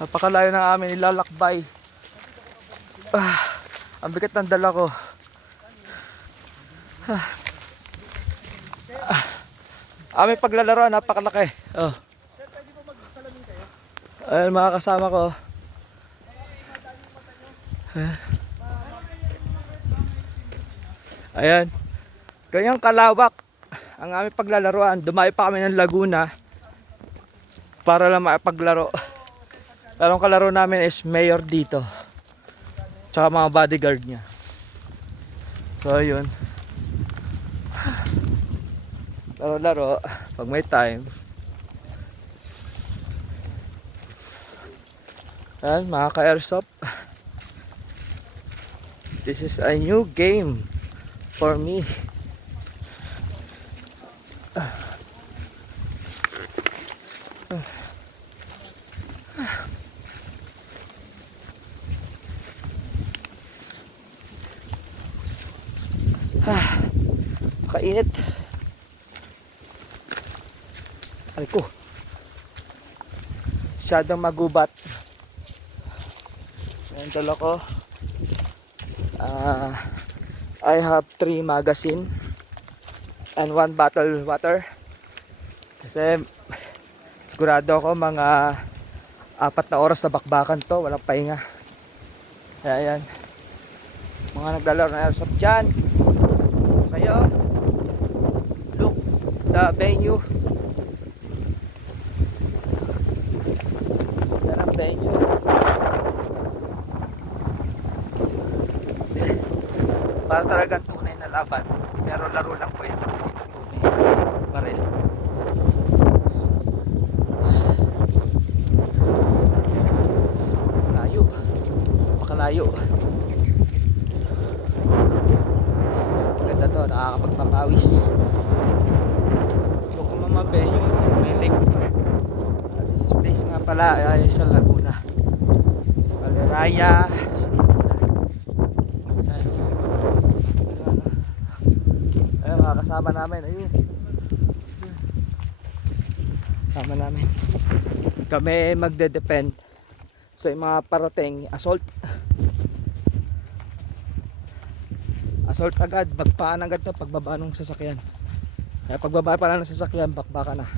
Napakalayo ng amin nilalakbay. Ang bigat ng dala ko. Aming paglalaro, napakalaki. Oh. Ayun mga kasama ko. Ayan. Ganyang kalawak ang aming paglalaroan. Dumayo pa kami ng Laguna para lang maipaglaro. Pero ang kalaro namin is mayor dito. Tsaka mga bodyguard niya. So ayun. Laro-laro pag may time. Ayan, mga ka-airsoft. This is a new game for me. Kainit. Ay ko. Masyadong magubat. Ayan dala ko. I have 3 magazine and 1 bottle water. Kasi sigurado ako mga 4 na oras sa bakbakan to. Walang pahinga. Kaya yan. Mga naglalaro na airsoft dyan. Kayo. Look the venue. Yan ang venue. Para talaga tunay na laban. Pero laro lang po ito. Baril. Layo. Pakalayo. Maganda to. Nakakapagpapawis. Ito kung mamabenyo. May lake. This is place nga pala ay sa Laguna. Valeraya. Ayun mga kasama namin. Ayun. Kasama namin. Kami magde-depend. So yung mga parating assault. Assault agad. Bagpaan agad to pagbaba ng sasakyan. Kaya pagbaba pa lang ng sasakyan, bakbaka na.